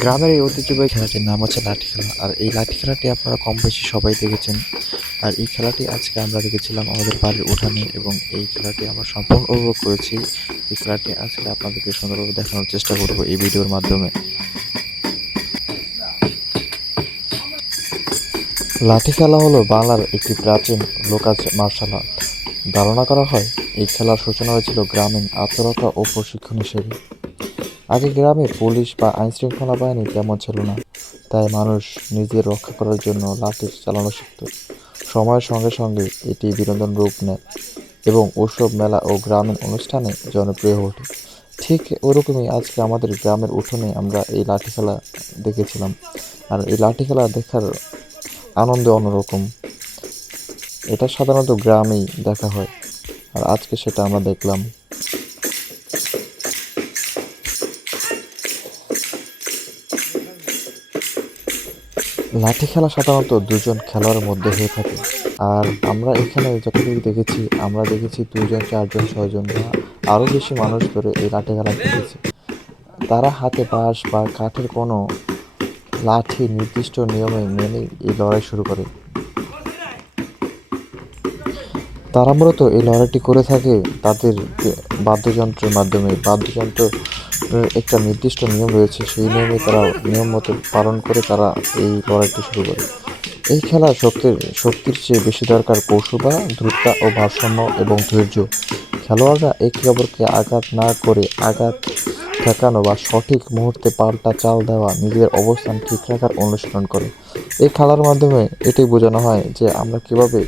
গ্রামের এই ঐতিহ্যবাহী খেলাটির নাম হচ্ছে লাঠি খেলা। আর এই লাঠি খেলাটি আপনারা কম বেশি সবাই দেখেছেন। আর এই খেলাটি আজকে আমরা দেখেছিলাম আমাদের বাড়ির উঠানে, এবং এই খেলাটি আমরা সম্পূর্ণ উপভোগ করেছি। এই খেলাটি আজকে আপনাদেরকে সুন্দরভাবে দেখানোর চেষ্টা করব এই ভিডিওর মাধ্যমে। লাঠি খেলা হলো বাংলার একটি প্রাচীন লোকাজ মার্শাল আর্ট। ধারণা করা হয় এই খেলার সূচনা হয়েছিল গ্রামীণ আত্মরক্ষা ও প্রশিক্ষণ হিসেবে। আগে গ্রামে পুলিশ বা আইনশৃঙ্খলা বাহিনী তেমন ছিল না, তাই মানুষ নিজের রক্ষা করার জন্য লাঠি চালানো শিখত। সময়ের সঙ্গে সঙ্গে এটি বিনোদন রূপ নেয় এবং উৎসব, মেলা ও গ্রামীণ অনুষ্ঠানে জনপ্রিয় হয়ে ওঠে। ঠিক ওরকমই আজকে আমাদের গ্রামের উঠোনে আমরা এই লাঠি খেলা দেখেছিলাম। আর এই লাঠি খেলা দেখার আনন্দ অন্যরকম। এটা সাধারণত গ্রামেই দেখা হয়, আর আজকে সেটা আমরা দেখলাম। লাঠি খেলা সাধারণত দুজন খেলোয়াড়ের মধ্যে হয়ে থাকে। আর আমরা এখানে যতটুকু দেখেছি, আমরা দেখেছি 2 জন, 4 জন, 6 জন বা আরও বেশি মানুষ ধরে এই লাঠি খেলা খেলেছে। তারা হাতে বাঁশ বা কাঠের কোনো লাঠি নির্দিষ্ট নিয়মে মেনে এই লড়াই শুরু করে। তারা মূলত এই লড়াইটি করে থাকে তাদের বাদ্যযন্ত্রের মাধ্যমে। বাদ্যযন্ত্র একটা নির্দিষ্ট নিয়ম রয়েছে, সেই নিয়মে তারা নিয়ম মতো পালন করে তারা এই লড়াইটি শুরু করে। এই খেলা শক্তির চেয়ে বেশি দরকার কৌশল বা দ্রুততা ও ভারসাম্য এবং ধৈর্য। খেলোয়াড়রা একে অপরকে আঘাত না করে আঘাত ঠেকানো বা সঠিক মুহূর্তে পাল্টা চাল দেওয়া, নিজের অবস্থান ঠিক রাখার অনুশীলন করে। এই খেলার মাধ্যমে এটাই বোঝানো হয় যে আমরা কিভাবে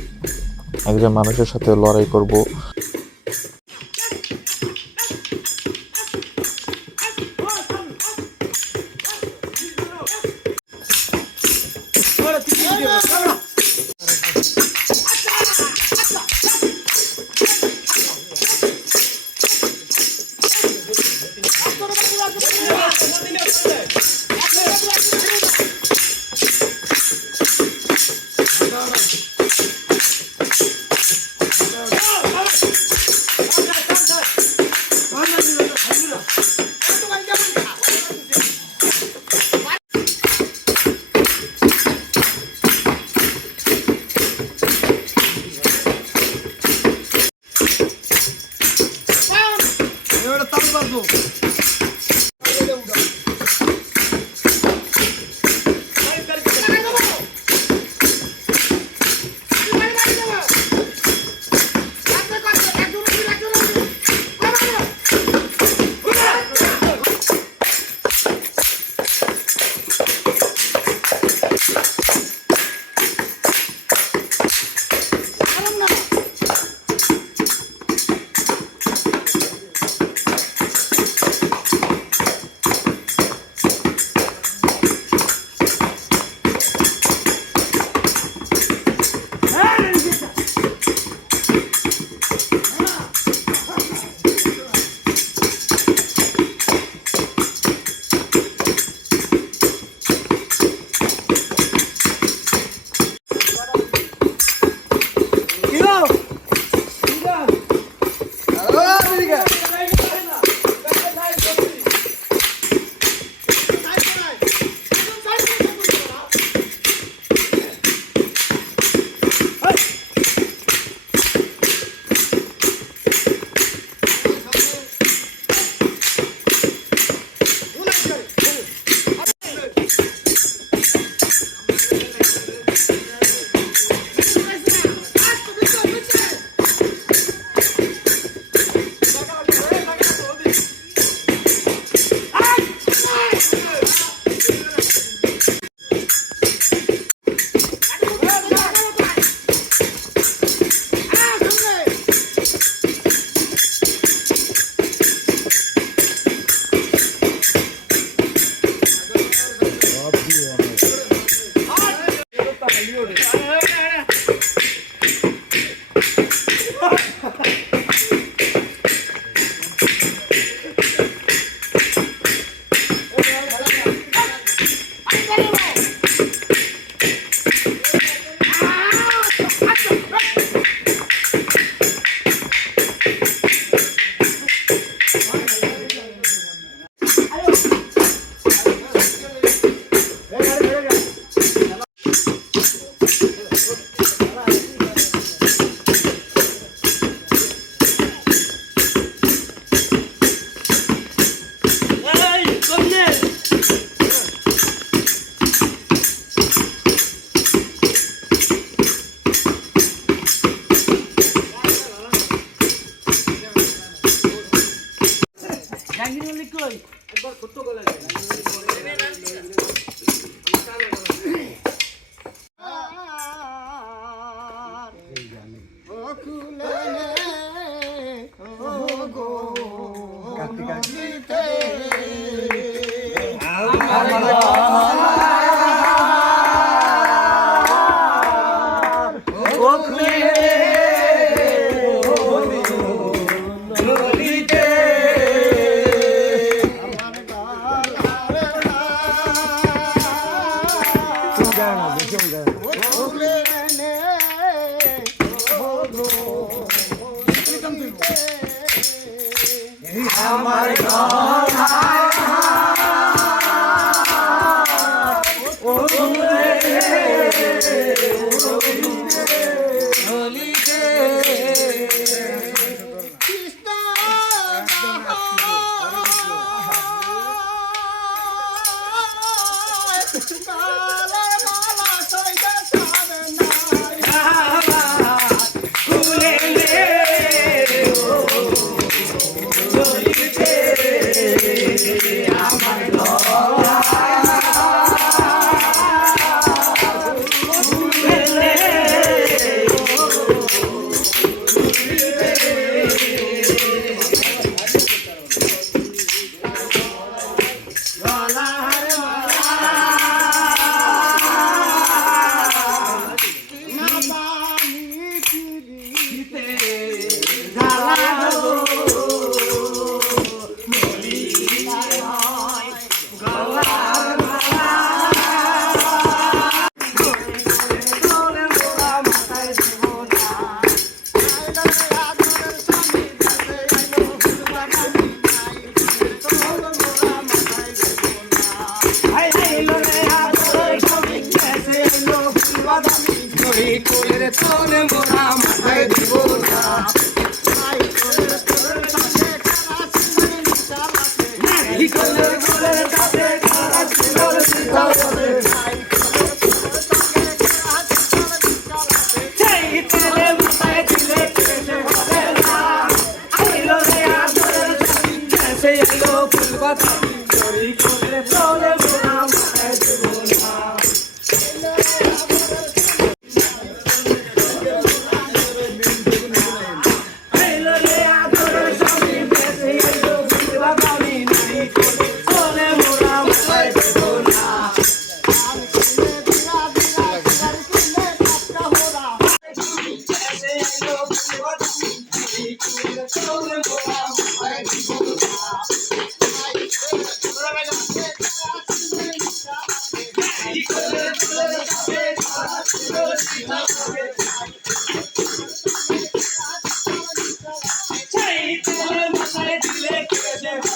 একজন মানুষের সাথে লড়াই করব।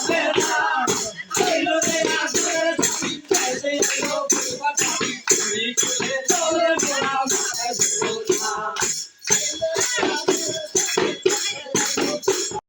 Hey,